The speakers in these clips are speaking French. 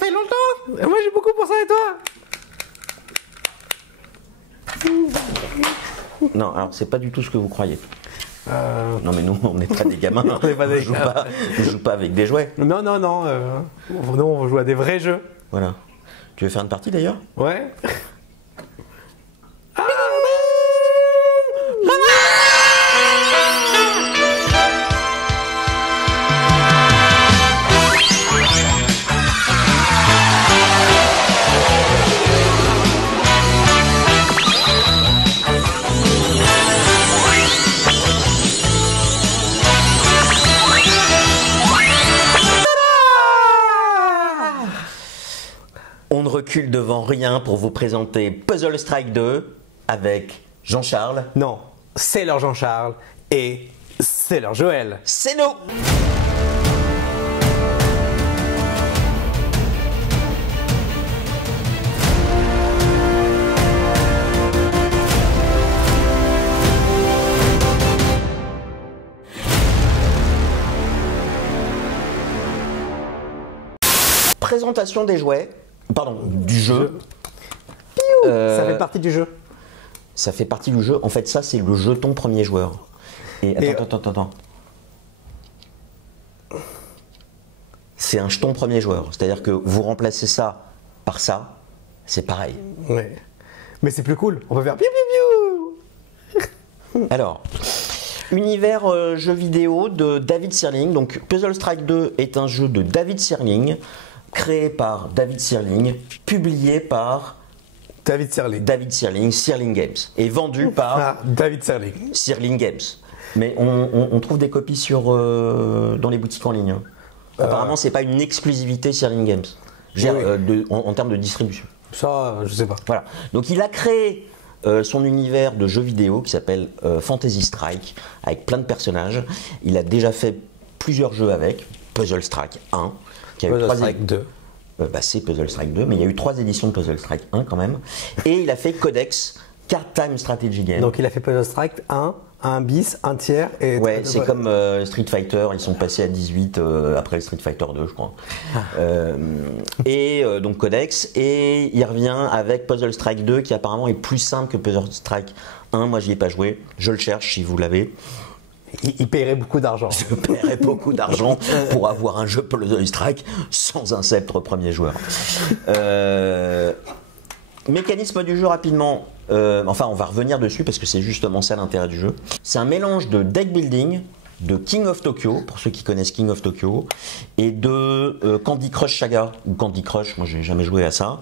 fait longtemps. Moi j'ai beaucoup pensé à toi. Non, alors c'est pas du tout ce que vous croyez. Non mais nous on n'est pas des gamins, On n'est pas des gamins. On joue pas avec des jouets. Non. Nous on joue à des vrais jeux. Voilà. Tu veux faire une partie d'ailleurs? Ouais. On ne recule devant rien pour vous présenter Puzzle Strike 2 avec Jean-Charles. Non, c'est leur Jean-Charles et c'est leur Joël. C'est nous. Présentation des jouets, pardon, du jeu. Ça fait partie du jeu. Ça fait partie du jeu. En fait, ça, c'est le jeton premier joueur. Et attends. C'est un jeton premier joueur. C'est-à-dire que vous remplacez ça par ça, c'est pareil. Ouais. Mais c'est plus cool. On peut faire piou piou piou. Alors, univers jeu vidéo de David Sirling. Donc, Puzzle Strike 2 est un jeu de David Sirling, créé par David Sirling, publié par David Sirling. Sirling Games, et vendu par David Sirling. Sirling Games. Mais on trouve des copies dans les boutiques en ligne. Apparemment, c'est pas une exclusivité Sirling Games. En termes de distribution. Ça, je sais pas. Voilà. Donc, il a créé son univers de jeux vidéo qui s'appelle Fantasy Strike, avec plein de personnages. Il a déjà fait plusieurs jeux avec Puzzle Strike 1. Puzzle Strike 2. C'est Puzzle Strike 2, mais il y a eu 3 éditions de Puzzle Strike 1 quand même. Et il a fait Codex, Card Time Strategy Game. Donc il a fait Puzzle Strike 1, 1 bis, 1 tiers et... Ouais, c'est comme Street Fighter, ils sont passés à 18 après le Street Fighter 2, je crois. Donc Codex, et il revient avec Puzzle Strike 2 qui apparemment est plus simple que Puzzle Strike 1. Moi, j'y ai pas joué, je le cherche si vous l'avez. Il paierait beaucoup d'argent. Je paierais beaucoup d'argent pour avoir un jeu Puzzle Strike sans un sceptre premier joueur. Mécanisme du jeu rapidement. On va revenir dessus parce que c'est justement ça l'intérêt du jeu. C'est un mélange de deck building, de King of Tokyo, pour ceux qui connaissent King of Tokyo, et de Candy Crush Saga, ou Candy Crush, moi j'ai jamais joué à ça.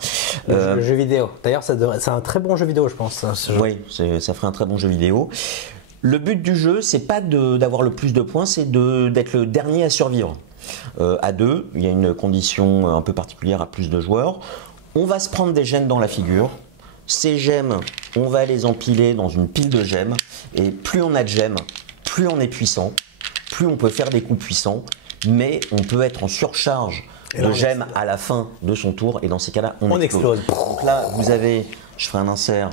Le jeu vidéo. D'ailleurs, c'est un très bon jeu vidéo, je pense. Ce jeu. Oui, ça ferait un très bon jeu vidéo. Le but du jeu, c'est pas d'avoir le plus de points, c'est d'être le dernier à survivre. À 2, il y a une condition un peu particulière à plus de joueurs. On va se prendre des gemmes dans la figure. Ces gemmes, on va les empiler dans une pile de gemmes. Et plus on a de gemmes, plus on est puissant, plus on peut faire des coups puissants. Mais on peut être en surcharge de gemmes à la fin de son tour. Et dans ces cas-là, on explose. Donc là, vous avez, je ferai un insert,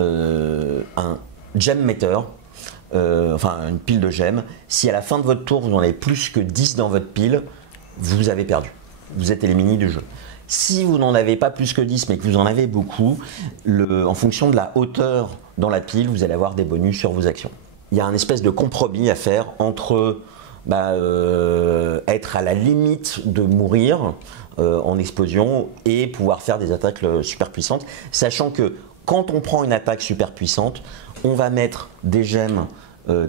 un gem meter. Une pile de gemmes. Si à la fin de votre tour vous en avez plus que 10 dans votre pile, vous avez perdu. Vous êtes éliminé du jeu. Si vous n'en avez pas plus que 10 mais que vous en avez beaucoup, en fonction de la hauteur dans la pile, vous allez avoir des bonus sur vos actions. Il y a un espèce de compromis à faire entre être à la limite de mourir en explosion et pouvoir faire des attaques super puissantes, sachant que quand on prend une attaque super puissante, on va mettre des gemmes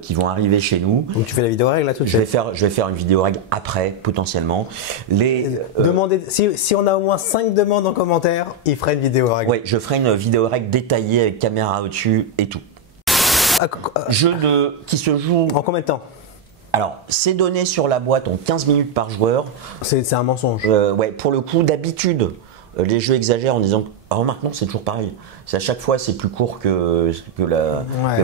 qui vont arriver chez nous. Donc tu fais la vidéo règle là tout de suite. Je vais faire une vidéo règle après, potentiellement. Demandez, si on a au moins 5 demandes en commentaire, il fera une vidéo règle. Oui, je ferai une vidéo règle détaillée avec caméra au-dessus et tout. Jeu qui se joue... En combien de temps? Alors, c'est donné sur la boîte en 15 minutes par joueur. C'est un mensonge. Ouais, pour le coup, d'habitude, les jeux exagèrent en disant remarque, non, c'est toujours pareil. À chaque fois, c'est plus court que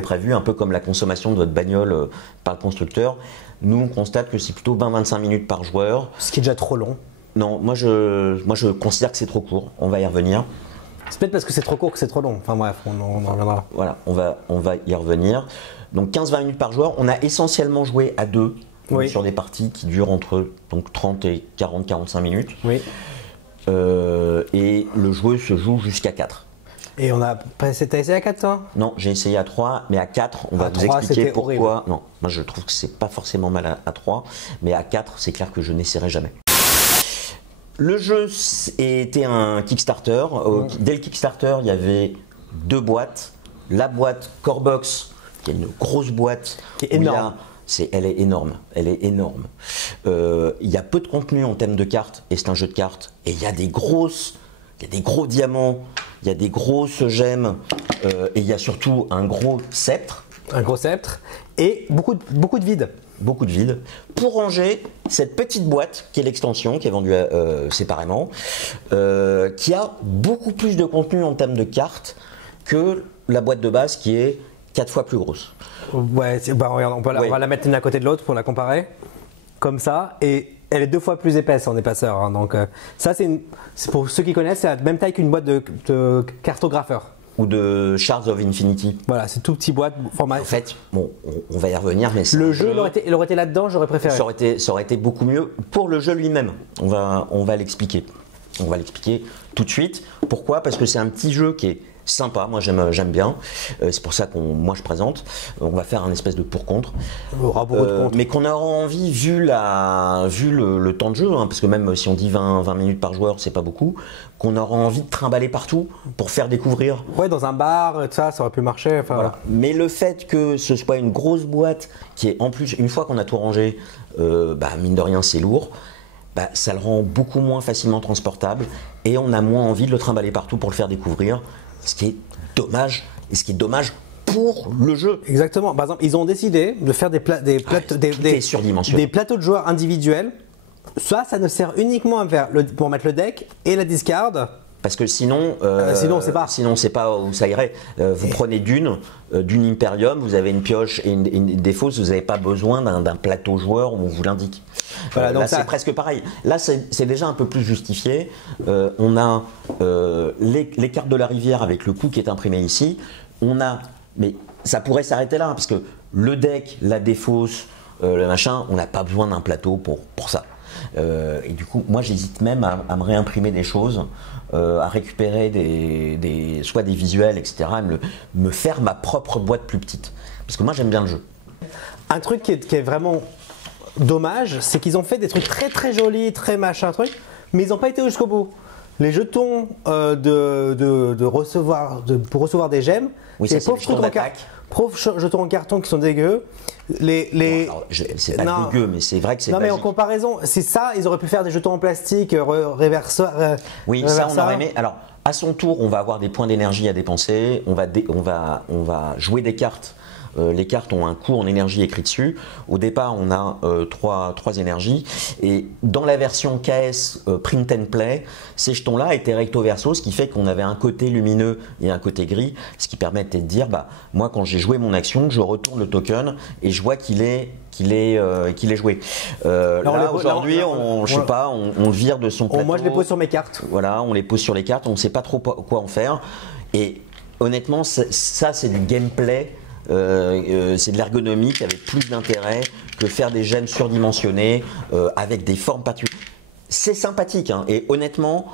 prévu, un peu comme la consommation de votre bagnole par le constructeur. Nous, on constate que c'est plutôt 20-25 minutes par joueur. Ce qui est déjà trop long. Non, moi je considère que c'est trop court. On va y revenir. C'est peut-être parce que c'est trop court que c'est trop long. Enfin bref, on en reviendra. Voilà, on va y revenir. Donc 15-20 minutes par joueur. On a essentiellement joué à 2 sur des parties qui durent entre 30 et 40-45 minutes. Oui. et le jeu se joue jusqu'à 4. Et t'as essayé à 4 toi? Non, j'ai essayé à 3, mais à 4, on va vous 3, expliquer pourquoi. horrible. Non, moi je trouve que c'est pas forcément mal à 3, mais à 4, c'est clair que je n'essaierai jamais. Le jeu était un Kickstarter. Dès le Kickstarter, il y avait 2 boîtes. La boîte Corebox, qui est une grosse boîte. Qui est énorme. Elle est énorme. Elle est énorme. Il y a peu de contenu en thème de cartes, et c'est un jeu de cartes. Et il y a des gros diamants, il y a des grosses gemmes, et il y a surtout un gros sceptre. Un gros sceptre. Et beaucoup de vide. Beaucoup de vide, pour ranger cette petite boîte qui est l'extension, qui est vendue séparément, qui a beaucoup plus de contenu en termes de cartes que la boîte de base qui est 4 fois plus grosse. Ouais, regarde, on va la mettre l'une à côté de l'autre pour la comparer, comme ça, et elle est 2 fois plus épaisse en épaisseur. Hein, donc ça, c'est pour ceux qui connaissent, c'est la même taille qu'une boîte de cartographeur. Ou de Shards of Infinity. Voilà, c'est tout petit boîte, format. En fait, bon, on va y revenir, mais le jeu, il aurait été là-dedans, j'aurais préféré. Ça aurait été beaucoup mieux pour le jeu lui-même. On va l'expliquer. On va l'expliquer tout de suite. Pourquoi? Parce que c'est un petit jeu qui est sympa, moi j'aime bien, c'est pour ça moi je présente. On va faire un espèce de pour-contre, mais qu'on aura envie vu le temps de jeu, hein, parce que même si on dit 20 minutes par joueur, c'est pas beaucoup, qu'on aura envie de trimballer partout pour faire découvrir. Ouais, dans un bar, ça aurait pu marcher. Enfin, voilà. Mais le fait que ce soit une grosse boîte qui est en plus, une fois qu'on a tout rangé, mine de rien c'est lourd. Ça le rend beaucoup moins facilement transportable et on a moins envie de le trimballer partout pour le faire découvrir. Ce qui est dommage, et ce qui est dommage pour le jeu. Exactement. Par exemple, ils ont décidé de faire des plateaux de joueurs individuels. Ça ne sert uniquement pour mettre le deck et la discard. Parce que sinon, sinon c'est pas où ça irait. Vous prenez d'une Imperium, vous avez une pioche et une défausse, vous n'avez pas besoin d'un plateau joueur où on vous l'indique. Voilà, là, c'est presque pareil. Là, c'est déjà un peu plus justifié. On a les cartes de la rivière avec le coup qui est imprimé ici. Mais ça pourrait s'arrêter là, parce que le deck, la défausse, le machin, on n'a pas besoin d'un plateau pour ça. Et du coup, moi, j'hésite même à me réimprimer des choses, à récupérer soit des visuels, etc., me faire ma propre boîte plus petite. Parce que moi, j'aime bien le jeu. Un truc qui est vraiment dommage, c'est qu'ils ont fait des trucs très très jolis, très machin truc, mais ils n'ont pas été jusqu'au bout. Les jetons pour recevoir des gemmes, oui, les pauvres jetons en carton qui sont dégueux. C'est pas dégueu, mais c'est vrai que c'est non, basique. mais en comparaison, c'est ça, ils auraient pu faire des jetons en plastique réverseurs. Oui, ça on aurait aimé. Alors, à son tour, on va avoir des points d'énergie à dépenser, on va jouer des cartes. Les cartes ont un coût en énergie écrit dessus. Au départ, on a 3 énergies. Et dans la version KS Print and Play, ces jetons-là étaient recto verso, ce qui fait qu'on avait un côté lumineux et un côté gris, ce qui permettait de dire, moi, quand j'ai joué mon action, je retourne le token et je vois qu'il est joué. Là, aujourd'hui, on le vire de son plateau. Moi, je les pose sur mes cartes. Voilà, on les pose sur les cartes, on ne sait pas trop quoi en faire. Et honnêtement, ça, c'est du gameplay. C'est de l'ergonomique avec plus d'intérêt que faire des gemmes surdimensionnées avec des formes particulières. C'est sympathique, hein, et honnêtement,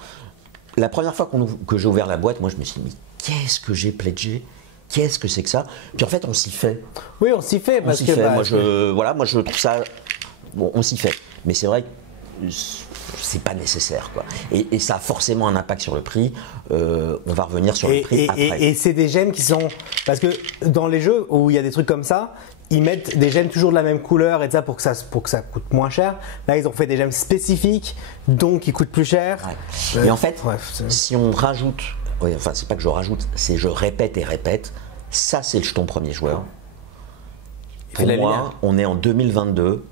la première fois que j'ai ouvert la boîte, moi je me suis dit, mais qu'est-ce que j'ai pledgé? Qu'est-ce que c'est que ça? Puis en fait, on s'y fait. Oui, on s'y fait. Parce que moi je trouve ça. Bon, on s'y fait. Mais c'est vrai que c'est pas nécessaire, quoi. Et ça a forcément un impact sur le prix. On va revenir sur le prix après. Et c'est des gemmes qui sont... Parce que dans les jeux où il y a des trucs comme ça, ils mettent des gemmes toujours de la même couleur et ça pour que ça coûte moins cher. Là, ils ont fait des gemmes spécifiques, donc qui coûtent plus cher. Ouais. Et en fait, si on rajoute... Oui, enfin, c'est pas que je rajoute, c'est je répète et répète. Ça, c'est le jeton premier joueur. Pour moi, on est en 2022.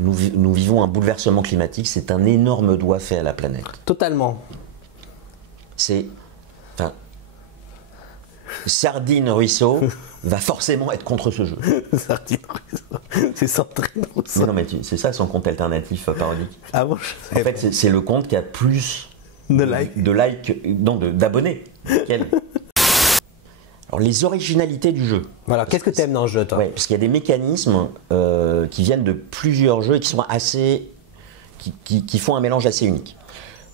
Nous vivons un bouleversement climatique, c'est un énorme doigt fait à la planète. Totalement. Sardine Ruisseau va forcément être contre ce jeu. Sardine Ruisseau, c'est Sandrine Rousseau. Non mais c'est ça son compte alternatif parodique. Ah bon, en fait, c'est le compte qui a plus d'abonnés qu'elle. Alors, les originalités du jeu. Voilà, qu'est-ce que tu aimes dans le jeu, toi? Ouais, parce qu'il y a des mécanismes qui viennent de plusieurs jeux et qui sont qui font un mélange assez unique.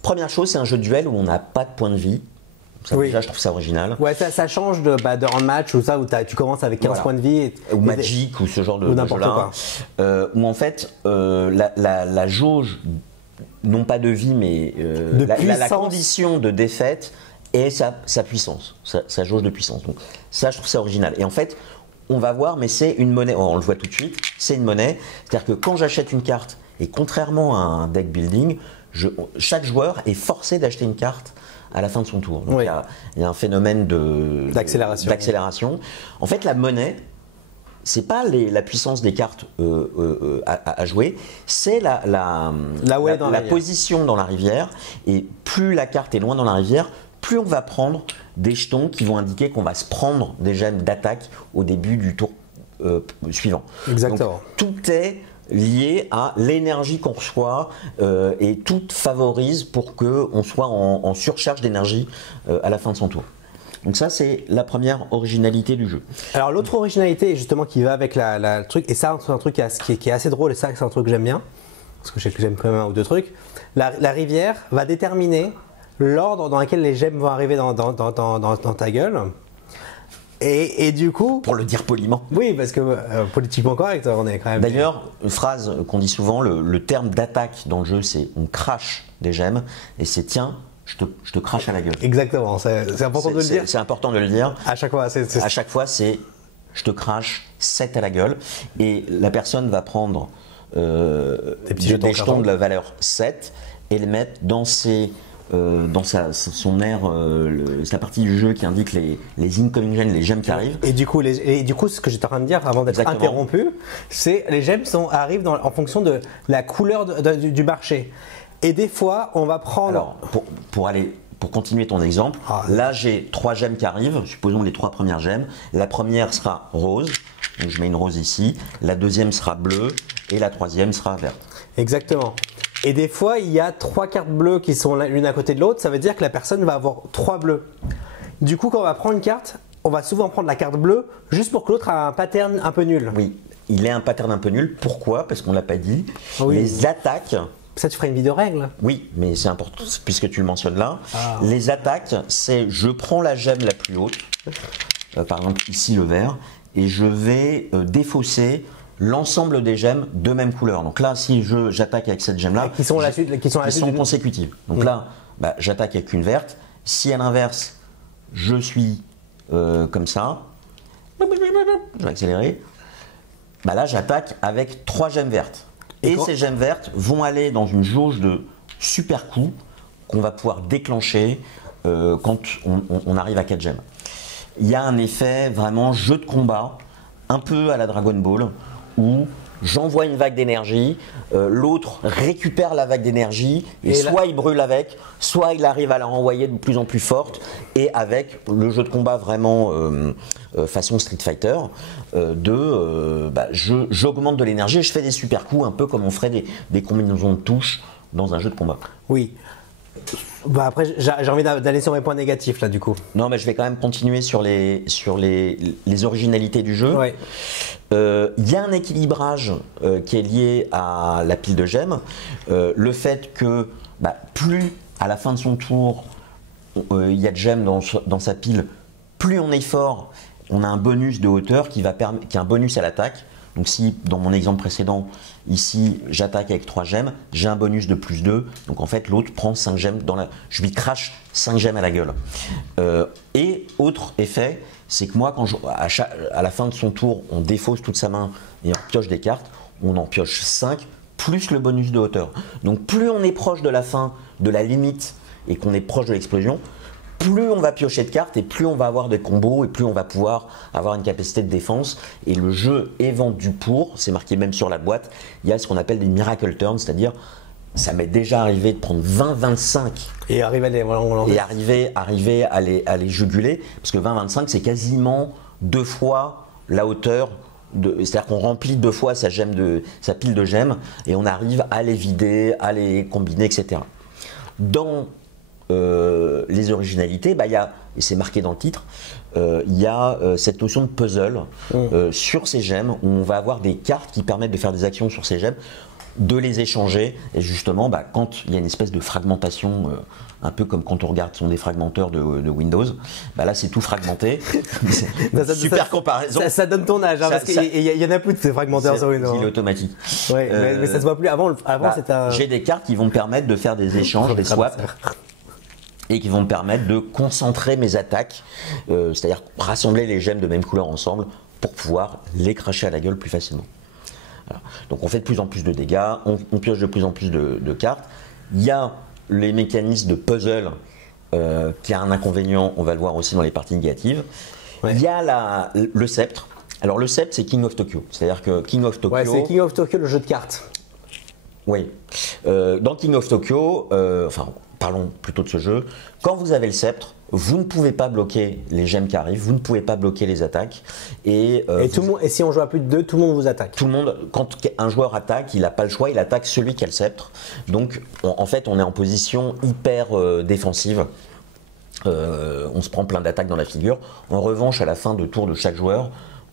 première chose, c'est un jeu de duel où on n'a pas de points de vie. Ça, Oui. déjà, je trouve ça original. Ouais, ça change de hand match ou ça, où tu commences avec 15 Voilà. points de vie. Ou Magic ou ce genre de n'importe jeu-là. Où en fait, la jauge, non pas de vie, mais la condition de défaite est sa puissance, sa jauge de puissance. Donc ça, je trouve ça original. Et en fait, on va voir, mais c'est une monnaie, on le voit tout de suite, c'est une monnaie. C'est-à-dire que quand j'achète une carte, et contrairement à un deck building, chaque joueur est forcé d'acheter une carte à la fin de son tour. Donc Oui. il y a un phénomène d'accélération. En fait, la monnaie, c'est pas la puissance des cartes à jouer, c'est la position dans la rivière. Et plus la carte est loin dans la rivière, plus on va prendre des jetons qui vont indiquer qu'on va se prendre des gemmes d'attaque au début du tour suivant. Exactement. Donc, tout est lié à l'énergie qu'on reçoit et tout favorise pour qu'on soit en surcharge d'énergie à la fin de son tour. Donc ça, c'est la première originalité du jeu. Alors l'autre originalité, justement, qui va avec le truc, et ça, c'est un truc qui est assez drôle, et ça, c'est un truc que j'aime bien, parce que je sais que j'aime quand même un ou deux trucs. La rivière va déterminer l'ordre dans lequel les gemmes vont arriver dans ta gueule. Et du coup… Pour le dire poliment. Oui, parce que politiquement correct, on est quand même… D'ailleurs, une phrase qu'on dit souvent, le terme d'attaque dans le jeu, c'est on crache des gemmes, et c'est tiens, je te crache à la gueule. Exactement, c'est important de le dire. C'est important de le dire. À chaque fois, À chaque fois, c'est je te crache 7 à la gueule, et la personne va prendre des jetons de la valeur 7 et les mettre dans son aire, c'est la partie du jeu qui indique les incoming gemmes, les gemmes qui arrivent. Et du coup, ce que j'étais en train de dire avant d'être interrompu, c'est les gemmes arrivent en fonction de la couleur du marché. Et des fois, on va prendre… Alors, pour continuer ton exemple, là j'ai 3 gemmes qui arrivent, supposons les 3 premières gemmes. La première sera rose, donc je mets une rose ici. La deuxième sera bleue et la troisième sera verte. Exactement. Et des fois, il y a 3 cartes bleues qui sont l'une à côté de l'autre. Ça veut dire que la personne va avoir 3 bleus. Du coup, quand on va prendre une carte, on va souvent prendre la carte bleue juste pour que l'autre a un pattern un peu nul. Oui, il est un pattern un peu nul. Pourquoi? Parce qu'on ne l'a pas dit. Oui. Les attaques… Ça, tu feras une vidéo règle. Oui, mais c'est important puisque tu le mentionnes là. Les attaques, c'est je prends la gemme la plus haute, par exemple ici le vert, et je vais défausser l'ensemble des gemmes de même couleur. Donc là, si j'attaque avec cette gemme-là, qui sont consécutives. Donc là, j'attaque avec une verte. Si à l'inverse, je suis comme ça, je vais accélérer, là j'attaque avec 3 gemmes vertes. Et ces gemmes vertes vont aller dans une jauge de super coups qu'on va pouvoir déclencher quand on arrive à 4 gemmes. Il y a un effet vraiment jeu de combat, un peu à la Dragon Ball, où j'envoie une vague d'énergie, l'autre récupère la vague d'énergie, et soit il brûle avec, soit il arrive à la renvoyer de plus en plus forte, et avec le jeu de combat vraiment façon Street Fighter, j'augmente de l'énergie et je fais des super coups, un peu comme on ferait des combinaisons de touches dans un jeu de combat. Oui. Après, j'ai envie d'aller sur mes points négatifs là du coup. Non, mais je vais quand même continuer sur les originalités du jeu. Ouais. Y a un équilibrage qui est lié à la pile de gemmes. Le fait que plus à la fin de son tour il y a de gemmes dans sa pile, plus on est fort, on a un bonus de hauteur qui est un bonus à l'attaque. Donc si dans mon exemple précédent, ici j'attaque avec 3 gemmes, j'ai un bonus de plus 2, donc en fait l'autre prend 5 gemmes, je lui crache 5 gemmes à la gueule. Et autre effet, c'est que moi quand à la fin de son tour, on défausse toute sa main et on pioche des cartes, on en pioche 5 plus le bonus de hauteur. Donc plus on est proche de la fin, de la limite et qu'on est proche de l'explosion, plus on va piocher de cartes et plus on va avoir des combos et plus on va pouvoir avoir une capacité de défense. Et le jeu est vendu pour, c'est marqué même sur la boîte, il y a ce qu'on appelle des miracle turns, c'est-à-dire ça m'est déjà arrivé de prendre 20-25 et arriver à les juguler, parce que 20-25 c'est quasiment 2 fois la hauteur, c'est-à-dire qu'on remplit 2 fois sa pile de gemmes et on arrive à les vider, à les combiner, etc. Dans les originalités, et c'est marqué dans le titre, il y a cette notion de puzzle sur ces gemmes, où on va avoir des cartes qui permettent de faire des actions sur ces gemmes, de les échanger, et justement quand il y a une espèce de fragmentation, un peu comme quand on regarde son défragmenteur de Windows, là c'est tout fragmenté. Super comparaison. Ça donne ton âge, parce qu'il y en a plus de ces fragmenteurs sur Windows. Il est automatique. Ouais, mais ça se voit plus. Avant c'était un... J'ai des cartes qui vont me permettre de faire des échanges, des swaps, et qui vont me permettre de concentrer mes attaques, c'est-à-dire rassembler les gemmes de même couleur ensemble pour pouvoir les cracher à la gueule plus facilement. Voilà. Donc on fait de plus en plus de dégâts, on pioche de plus en plus de cartes. Il y a les mécanismes de puzzle qui a un inconvénient, on va le voir aussi dans les parties négatives. Ouais. Il y a le sceptre. Alors le sceptre, c'est King of Tokyo. C'est-à-dire que King of Tokyo... Ouais, c'est King of Tokyo, le jeu de cartes. Oui. Dans King of Tokyo, parlons plutôt de ce jeu, quand vous avez le sceptre, vous ne pouvez pas bloquer les gemmes qui arrivent, vous ne pouvez pas bloquer les attaques. Et si on joue à plus de 2, tout le monde vous attaque. Tout le monde, quand un joueur attaque, il n'a pas le choix, il attaque celui qui a le sceptre. Donc en fait, on est en position hyper défensive. On se prend plein d'attaques dans la figure. En revanche, à la fin de tour de chaque joueur,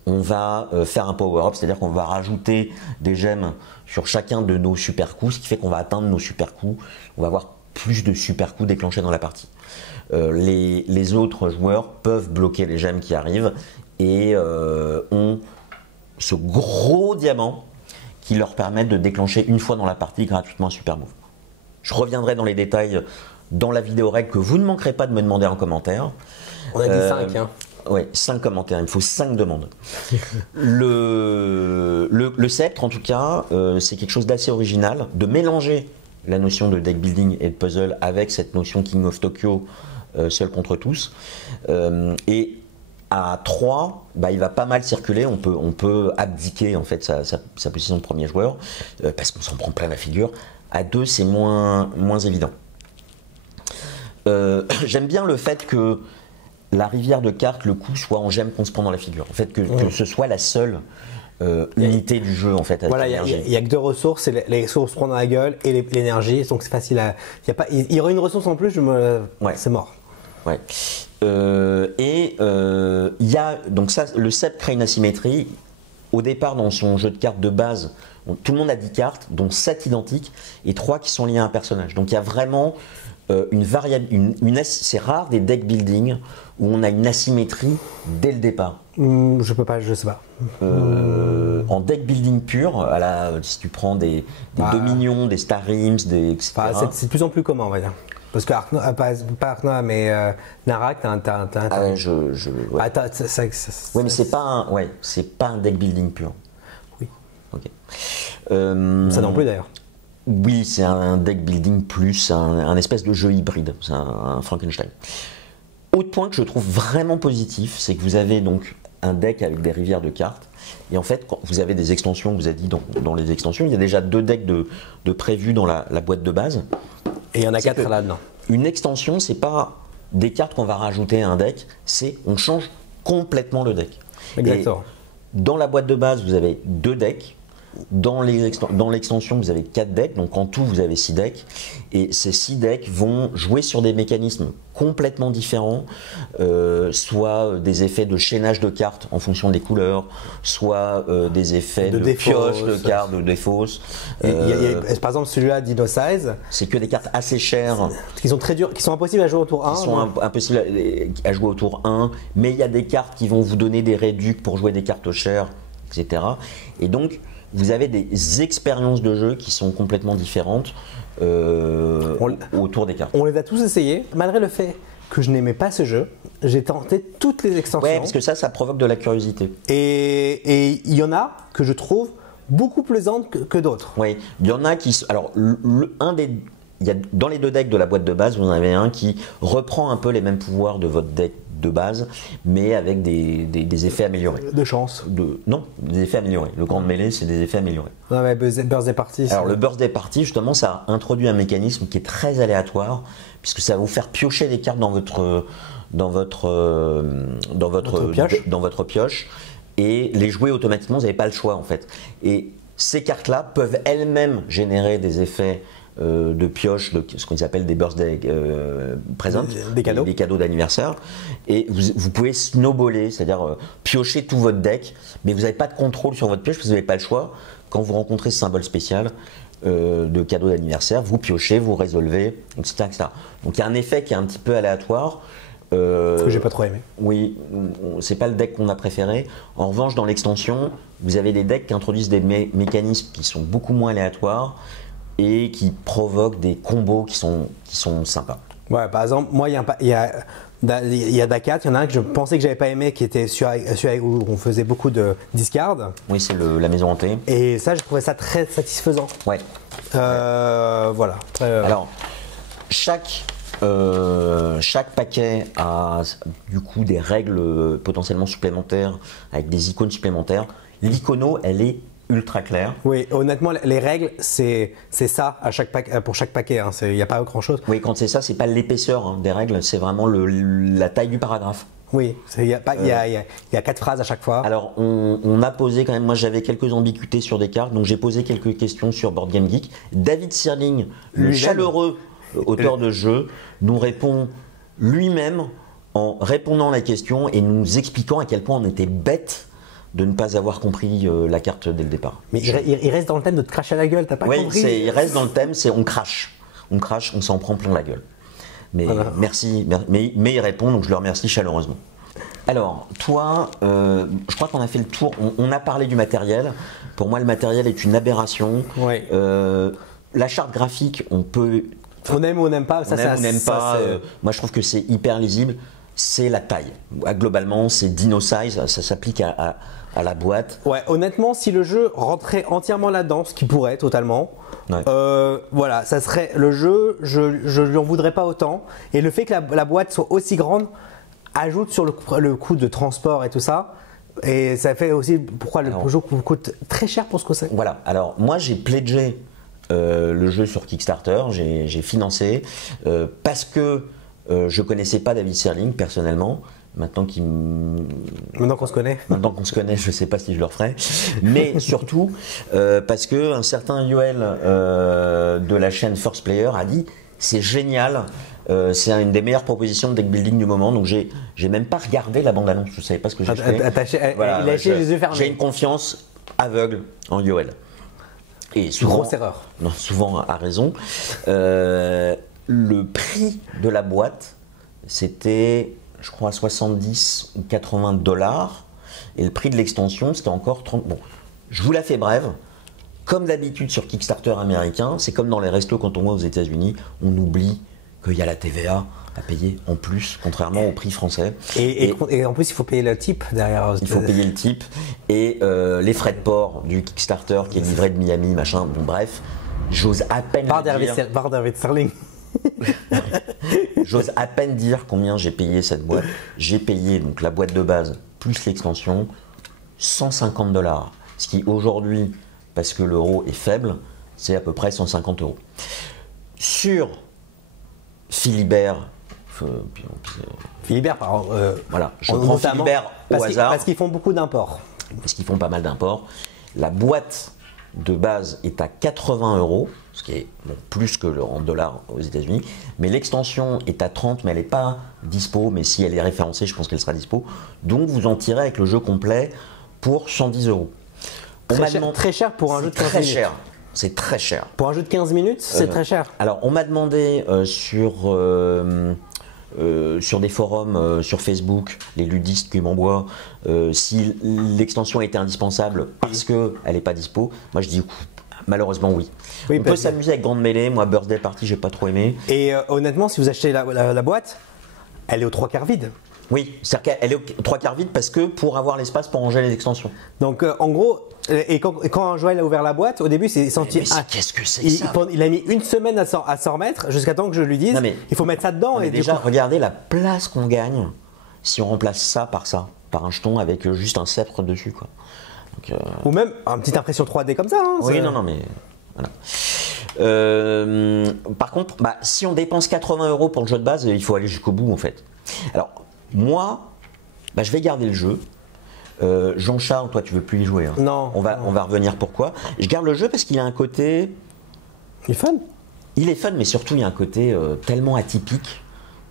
on va faire un power-up, c'est-à-dire qu'on va rajouter des gemmes sur chacun de nos super coups, ce qui fait qu'on va atteindre nos super coups. On va avoir plus de super coups déclenchés dans la partie. Les autres joueurs peuvent bloquer les gemmes qui arrivent et ont ce gros diamant qui leur permet de déclencher une fois dans la partie gratuitement un super move. Je reviendrai dans les détails dans la vidéo règle que vous ne manquerez pas de me demander en commentaire. On a dit 5 hein. Oui, 5 commentaires, il me faut 5 demandes. le sceptre en tout cas, c'est quelque chose d'assez original, de mélanger la notion de deck building et de puzzle avec cette notion King of Tokyo seul contre tous. Et à 3, il va pas mal circuler, on peut abdiquer en fait sa position de premier joueur parce qu'on s'en prend plein la figure. À 2, c'est moins évident. J'aime bien le fait que la rivière de cartes, le coup soit en gemme qu'on se prend dans la figure. En fait, que ce soit la seule unité du jeu en fait. Voilà, il n'y a que 2 ressources, c'est les ressources prendre dans la gueule et l'énergie, donc c'est facile à. Il y aurait une ressource en plus, c'est mort. Ouais. Il y a donc ça, le sceptre crée une asymétrie. Au départ, dans son jeu de cartes de base, tout le monde a 10 cartes, dont 7 identiques et 3 qui sont liées à un personnage. Donc il y a vraiment une variable, c'est rare des deck building où on a une asymétrie dès le départ. Je peux pas, je sais pas. En deck building pur, si tu prends des Dominions, des Star Rims, etc. C'est de plus en plus commun, on va dire. Parce que pas Arknoa, mais Narak, mais c'est pas un deck building pur. Oui. Ok. Ça non plus d'ailleurs. Oui, c'est un deck building plus un espèce de jeu hybride, c'est un Frankenstein. Autre point que je trouve vraiment positif, c'est que vous avez donc un deck avec des rivières de cartes. Et en fait, quand vous avez des extensions, vous avez dit dans les extensions, il y a déjà 2 decks de prévus dans la boîte de base. Et il y en a 4 là-dedans. Une extension, c'est pas des cartes qu'on va rajouter à un deck, c'est on change complètement le deck. Exactement. Et dans la boîte de base, vous avez 2 decks. Dans l'extension, vous avez 4 decks, donc en tout, vous avez 6 decks. Et ces 6 decks vont jouer sur des mécanismes complètement différents, soit des effets de chaînage de cartes en fonction des couleurs, soit des effets de pioche de cartes, de défausse. Par exemple, celui-là, Dino Size. C'est que des cartes assez chères. Qui sont très dures, qui sont impossibles à jouer au tour 1. Qui sont impossibles à jouer au tour 1, mais il y a des cartes qui vont vous donner des réducs pour jouer des cartes chères, etc. Et donc, vous avez des expériences de jeu qui sont complètement différentes autour des cartes. On les a tous essayés. Malgré le fait que je n'aimais pas ce jeu, j'ai tenté toutes les extensions. Ouais, parce que ça provoque de la curiosité. Et il y en a que je trouve beaucoup plus plaisantes que d'autres. Oui, il y en a qui... Alors, dans les 2 decks de la boîte de base, vous en avez un qui reprend un peu les mêmes pouvoirs de votre deck de base, mais avec des effets améliorés. De chance. Non, des effets améliorés. Le grand mêlée, c'est des effets améliorés. Non, mais Birthday Party. Alors, le Birthday Party, justement, ça introduit un mécanisme qui est très aléatoire, puisque ça va vous faire piocher des cartes dans votre pioche, et les jouer automatiquement, vous n'avez pas le choix, en fait. Et ces cartes-là peuvent elles-mêmes générer des effets de pioche, de ce qu'on appelle des birthday presents, des cadeaux d'anniversaire. Et vous pouvez snowballer, c'est-à-dire piocher tout votre deck, mais vous n'avez pas de contrôle sur votre pioche parce que vous n'avez pas le choix. Quand vous rencontrez ce symbole spécial de cadeau d'anniversaire, vous piochez, vous résolvez, etc., etc. Donc il y a un effet qui est un petit peu aléatoire. Ce que j'ai pas trop aimé. Oui, c'est pas le deck qu'on a préféré. En revanche, dans l'extension, vous avez des decks qui introduisent des mécanismes qui sont beaucoup moins aléatoires et qui provoquent des combos qui sont sympas. Ouais, par exemple, moi, il y a Dakat, il y en a un que je pensais que j'avais pas aimé, qui était celui où on faisait beaucoup de discard. Oui, c'est la maison hantée. Et ça, je trouvais ça très satisfaisant. Ouais. Voilà. Alors, chaque paquet a du coup des règles potentiellement supplémentaires avec des icônes supplémentaires. L'icono, elle est ultra claire. Oui, honnêtement, les règles, c'est ça pour chaque paquet. Il n'y a pas grand chose. Oui, quand c'est ça, c'est pas l'épaisseur des règles, c'est vraiment la taille du paragraphe. Oui, il y a 4 phrases à chaque fois. Alors, on a posé quand même, moi j'avais quelques ambiguïtés sur des cartes, donc j'ai posé quelques questions sur Board Game Geek. David Sirling, le chaleureux auteur de jeu, nous répond lui-même en répondant à la question et nous expliquant à quel point on était bête de ne pas avoir compris la carte dès le départ. Mais il reste dans le thème de te cracher à la gueule, t'as pas compris? Oui, il reste dans le thème, c'est on crache, on s'en prend plein la gueule. Mais voilà. Merci, mais il répond, donc je le remercie chaleureusement. Alors, toi, je crois qu'on a fait le tour, on a parlé du matériel. Pour moi, le matériel est une aberration. Ouais. La charte graphique, on peut... On aime ou on n'aime pas, on n'aime pas. Moi, je trouve que c'est hyper lisible. C'est la taille. Globalement, c'est Dino Size, ça s'applique à la boîte. Ouais, honnêtement, si le jeu rentrait entièrement là-dedans, ce qui pourrait totalement, ouais. Voilà, ça serait le jeu, je lui en voudrais pas autant. Et le fait que la boîte soit aussi grande ajoute sur le coût de transport et tout ça. Et ça fait aussi pourquoi le jeu coûte très cher pour ce que c'est. Voilà, alors moi j'ai pledgé le jeu sur Kickstarter, j'ai financé parce que je connaissais pas David Sirling personnellement. Maintenant qu'on se connaît. Maintenant qu'on se connaît, je ne sais pas si je le referai. Mais surtout parce qu'un certain Yoel de la chaîne First Player a dit c'est génial, c'est une des meilleures propositions de deck building du moment. Donc j'ai même pas regardé la bande-annonce, je ne savais pas ce que j'ai fait. Voilà, il a acheté les yeux fermés. J'ai une confiance aveugle en Yoel. Et souvent, grosse erreur. Non, souvent à raison. Le prix de la boîte, c'était, je crois, 70 ou 80 $. Et le prix de l'extension, c'était encore 30. Bon, je vous la fais brève. Comme d'habitude sur Kickstarter américain, c'est comme dans les restos quand on va aux États-Unis, on oublie qu'il y a la TVA à payer en plus, contrairement au prix français. Et en plus, il faut payer le type derrière. Il faut payer le type et les frais de port du Kickstarter qui est livré de Miami, machin. Bon, bref, j'ose à peine dire. Par David Sirling. J'ose à peine dire combien j'ai payé cette boîte. J'ai payé donc la boîte de base plus l'extension 150 $. Ce qui aujourd'hui, parce que l'euro est faible, c'est à peu près 150 €. Sur Philibert, voilà, je prends Philibert au hasard. Parce qu'ils font beaucoup d'imports. Parce qu'ils font pas mal d'imports. La boîte de base est à 80 €, ce qui est bon, plus que le en dollars aux États-Unis. Mais l'extension est à 30, mais elle n'est pas dispo. Mais si elle est référencée, je pense qu'elle sera dispo. Donc vous en tirez avec le jeu complet pour 110 €. Très cher pour un jeu de 15 minutes. C'est très cher. Pour un jeu de 15 minutes, c'est très cher. Alors, on m'a demandé sur des forums sur Facebook, les ludistes qui m'envoient, si l'extension était indispensable parce qu'elle n'est pas dispo. Moi, je dis malheureusement oui. On peut s'amuser avec Grande Mêlée. Moi, Birthday Party, j'ai pas trop aimé. Et honnêtement, si vous achetez la boîte, elle est aux 3/4 vide. Oui, c'est-à-dire qu'elle est aux 3/4 vide parce que pour avoir l'espace pour ranger les extensions. Donc en gros, quand Joël a ouvert la boîte, au début c'est senti. Qu'est-ce que c'est ça? Il a mis une semaine à s'en remettre jusqu'à temps que je lui dise il faut mettre ça dedans. Et déjà, regardez la place qu'on gagne si on remplace ça, par un jeton avec juste un sceptre dessus, quoi. Donc, ou même une petite impression 3D comme ça. Hein, oui, non, mais voilà. Par contre, si on dépense 80 € pour le jeu de base, il faut aller jusqu'au bout en fait. Alors, moi, je vais garder le jeu. Jean-Charles, toi, tu veux plus y jouer. Hein. Non. On va revenir pourquoi. Je garde le jeu parce qu'il a un côté. Il est fun. Il est fun, mais surtout il y a un côté tellement atypique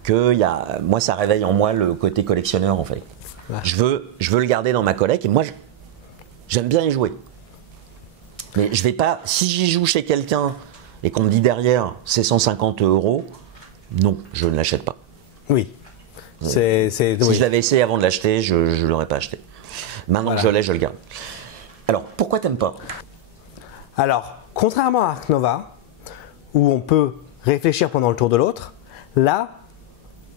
que moi ça réveille en moi le côté collectionneur en fait. Ouais. Je veux le garder dans ma collecte et moi j'aime bien y jouer. Mais je vais pas, si j'y joue chez quelqu'un et qu'on me dit derrière c'est 150 €, non, je ne l'achète pas. Oui. Si je l'avais essayé avant de l'acheter, je ne l'aurais pas acheté. Maintenant que je l'ai, je le garde. Alors, pourquoi t'aimes pas? Alors, contrairement à Ark Nova, où on peut réfléchir pendant le tour de l'autre, là,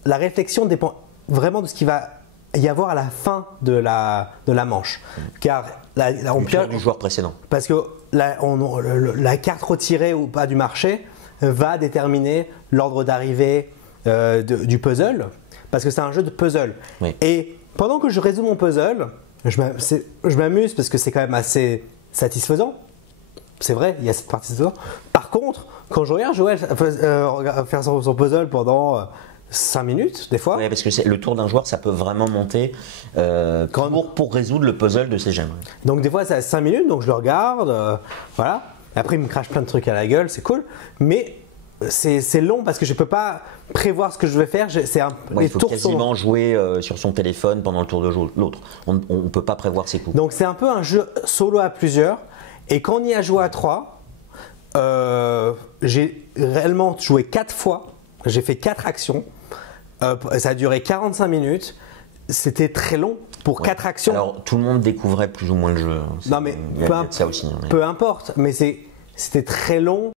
la réflexion dépend vraiment de ce qu'il va y avoir à la fin de la manche. Car on perd du joueur précédent. Parce que la carte retirée ou pas du marché va déterminer l'ordre d'arrivée du puzzle, parce que c'est un jeu de puzzle. Oui. Et pendant que je résous mon puzzle, je m'amuse parce que c'est quand même assez satisfaisant. C'est vrai, il y a cette partie satisfaisante. Par contre, quand je regarde Joël faire son puzzle pendant 5 minutes, des fois. Oui, parce que le tour d'un joueur, ça peut vraiment monter pour résoudre le puzzle de ses gemmes. Donc des fois, c'est à 5 minutes, donc je le regarde, voilà. Et après, il me crache plein de trucs à la gueule, c'est cool. Mais c'est long parce que je ne peux pas prévoir ce que je vais faire. Il faut quasiment jouer sur son téléphone pendant le tour de l'autre. On ne peut pas prévoir ses coups. Donc c'est un peu un jeu solo à plusieurs. Et quand on y a joué à 3, j'ai réellement joué 4 fois. J'ai fait 4 actions. Ça a duré 45 minutes. C'était très long pour 4 actions. Alors tout le monde découvrait plus ou moins le jeu. Non mais ça aussi, peu importe. Mais c'était très long.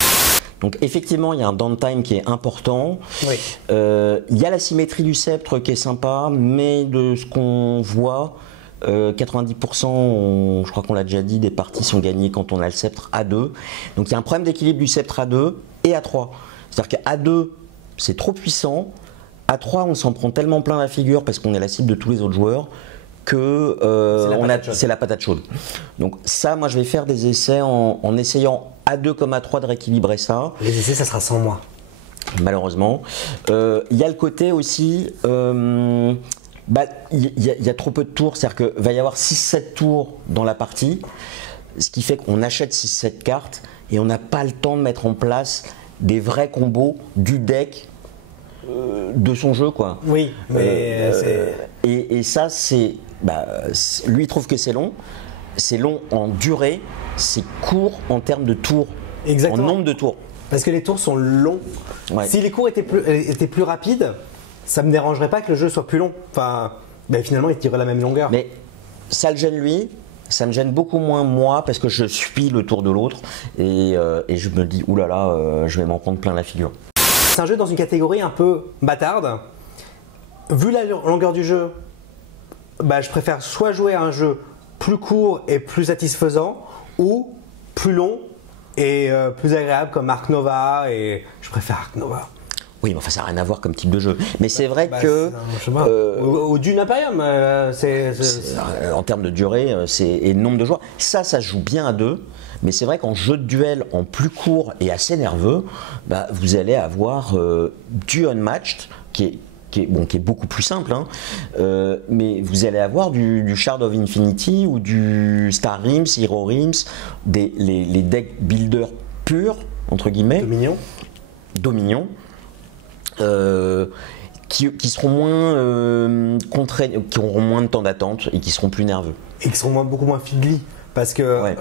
Donc effectivement, il y a un downtime qui est important. Oui. Il y a la symétrie du sceptre qui est sympa, mais de ce qu'on voit, 90%, je crois qu'on l'a déjà dit, des parties sont gagnées quand on a le sceptre A2. Donc il y a un problème d'équilibre du sceptre A2 et A3. C'est-à-dire qu'à A2, c'est trop puissant. A3, on s'en prend tellement plein la figure parce qu'on est la cible de tous les autres joueurs que c'est la patate chaude. Donc ça, moi je vais faire des essais en essayant A2 comme A3 de rééquilibrer ça. Les essais, ça sera sans moi. Malheureusement. Il y a le côté aussi, il y a trop peu de tours, c'est-à-dire qu'il va y avoir 6-7 tours dans la partie, ce qui fait qu'on achète 6-7 cartes et on n'a pas le temps de mettre en place des vrais combos du deck de son jeu, quoi. Oui, mais et ça, lui il trouve que c'est long en durée, c'est court en termes de tours. Exactement. En nombre de tours. Parce que les tours sont longs. Ouais. Si les cours étaient plus rapides, ça me dérangerait pas que le jeu soit plus long. Enfin, finalement, il tirait la même longueur. Mais ça le gêne lui, ça me gêne beaucoup moins moi parce que je suis le tour de l'autre et je me dis oulala, je vais m'en prendre plein la figure. C'est un jeu dans une catégorie un peu bâtarde. Vu la longueur du jeu, je préfère soit jouer à un jeu plus court et plus satisfaisant ou plus long et plus agréable comme Ark Nova, et je préfère Ark Nova. Oui, mais enfin ça n'a rien à voir comme type de jeu. Mais c'est vrai que au Dune Imperium, en termes de durée et de nombre de joueurs, ça se joue bien à deux. Mais c'est vrai qu'en jeu de duel en plus court et assez nerveux, vous allez avoir du unmatched qui est beaucoup plus simple, hein, mais vous allez avoir du Shard of Infinity ou du Star Realms, Hero Realms, les decks builders purs, entre guillemets, Dominion, qui seront moins contraignants, qui auront moins de temps d'attente et qui seront plus nerveux. Et qui seront beaucoup moins fiddly. Parce que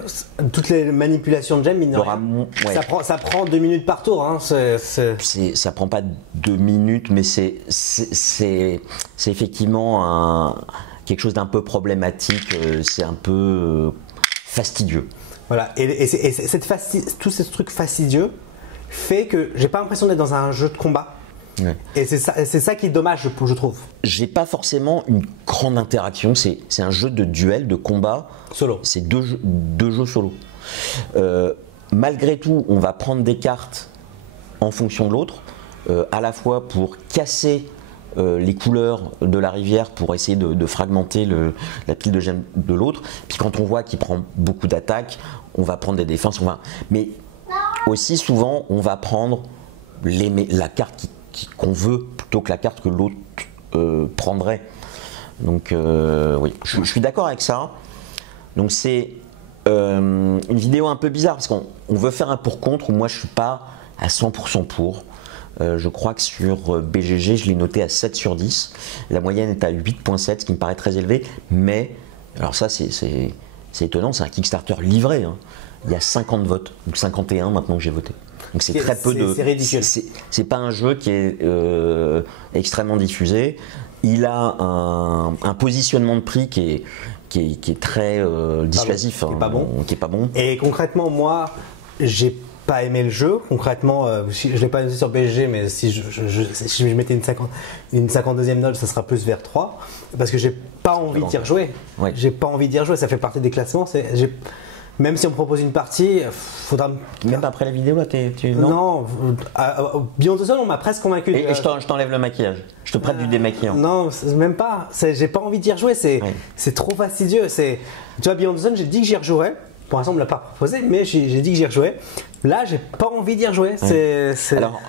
toutes les manipulations de gemmes, ça prend 2 minutes par tour. Hein, ça prend pas 2 minutes, mais c'est effectivement quelque chose d'un peu problématique. C'est un peu fastidieux. Voilà, et tous ces trucs fastidieux fait que j'ai pas l'impression d'être dans un jeu de combat. Ouais. Et c'est ça qui est dommage, je trouve. J'ai pas forcément une grande interaction, c'est un jeu de duel, de combat. Solo. C'est deux jeux solo. Malgré tout, on va prendre des cartes en fonction de l'autre, à la fois pour casser les couleurs de la rivière, pour essayer de fragmenter la pile de gemmes de l'autre. Puis quand on voit qu'il prend beaucoup d'attaques, on va prendre des défenses. Mais aussi souvent, on va prendre la carte qu'on veut plutôt que la carte que l'autre prendrait. Donc oui, je suis d'accord avec ça. Donc c'est une vidéo un peu bizarre parce qu'on veut faire un pour-contre où moi je suis pas à 100% pour. Je crois que sur BGG, je l'ai noté à 7 sur 10. La moyenne est à 8,7, ce qui me paraît très élevé. Mais, alors ça, c'est étonnant, c'est un Kickstarter livré. Hein. Il y a 50 votes, donc 51 maintenant que j'ai voté. Donc c'est très peu de. C'est ridicule. C'est pas un jeu qui est extrêmement diffusé. Il a un positionnement de prix qui est très dissuasif, qui est pas bon. Et concrètement, moi, j'ai pas aimé le jeu. Concrètement, je l'ai pas noté sur BGG, mais si je mettais une 52e note, ça sera plus vers 3, parce que j'ai pas envie d'y rejouer. Ouais. J'ai pas envie d'y rejouer. Ça fait partie des classements. Même si on me propose une partie, faudra. Même après la vidéo là, non. Beyond the Zone, on m'a presque convaincu. Et je t'enlève le maquillage. Je te prête du démaquillant. Non, même pas. J'ai pas envie d'y rejouer. C'est trop fastidieux. Tu vois, Beyond the Zone, j'ai dit que j'y rejouerais. Pour l'instant, on me l'a pas proposé, mais j'ai dit que j'y rejouais. Là, j'ai pas envie d'y rejouer. Alors,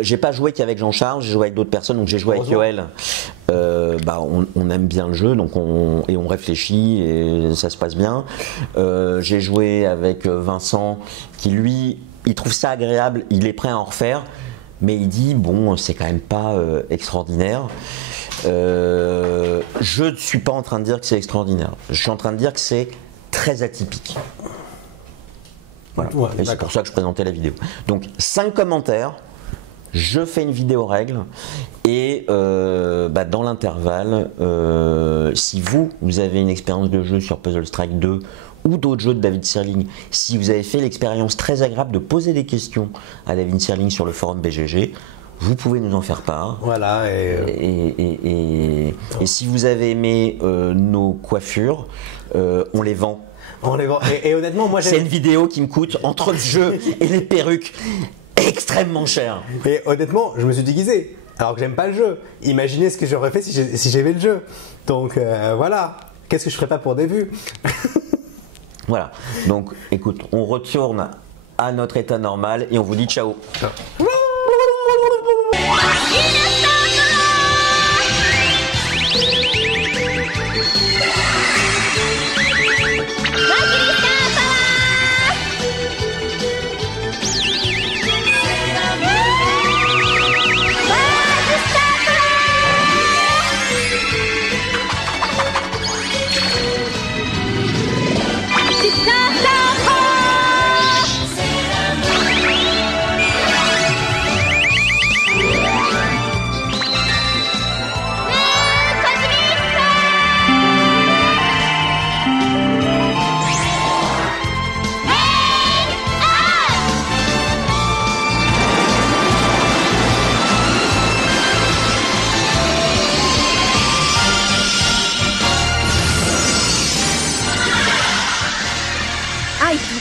j'ai pas joué qu'avec Jean-Charles, j'ai joué avec d'autres personnes, donc j'ai joué avec Yoel. On aime bien le jeu, donc on réfléchit et ça se passe bien. J'ai joué avec Vincent, qui lui, il trouve ça agréable, il est prêt à en refaire, mais il dit bon, c'est quand même pas extraordinaire. Je ne suis pas en train de dire que c'est extraordinaire. Je suis en train de dire que c'est très atypique. Voilà. Ouais, et c'est pour ça que je présentais la vidéo. Donc 5 commentaires, je fais une vidéo règle et dans l'intervalle, si vous avez une expérience de jeu sur Puzzle Strike 2 ou d'autres jeux de David Sirling, si vous avez fait l'expérience très agréable de poser des questions à David Sirling sur le forum BGG, vous pouvez nous en faire part. Voilà. Et si vous avez aimé nos coiffures, on les vend. On les vend. Et honnêtement, moi, c'est une vidéo qui me coûte entre le jeu et les perruques extrêmement cher. Et honnêtement, je me suis déguisé alors que j'aime pas le jeu. Imaginez ce que j'aurais fait si j'aimais le jeu. Donc voilà. Qu'est-ce que je ferais pas pour des vues? Voilà. Donc écoute, on retourne à notre état normal et on vous dit ciao. Ciao.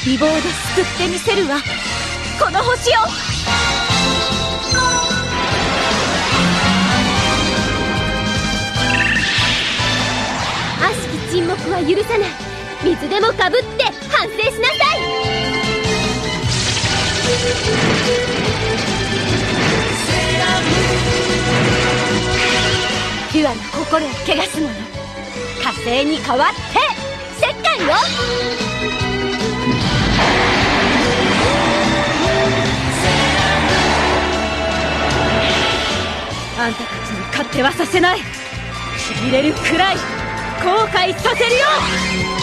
美貌で救ってみせるわこの星を悪しき沈黙は許さない水でもかぶって反省しなさいピュアな心を汚す者火星に代わって世界をあんたたちに勝手はさせないちぎれるくらい後悔させるよ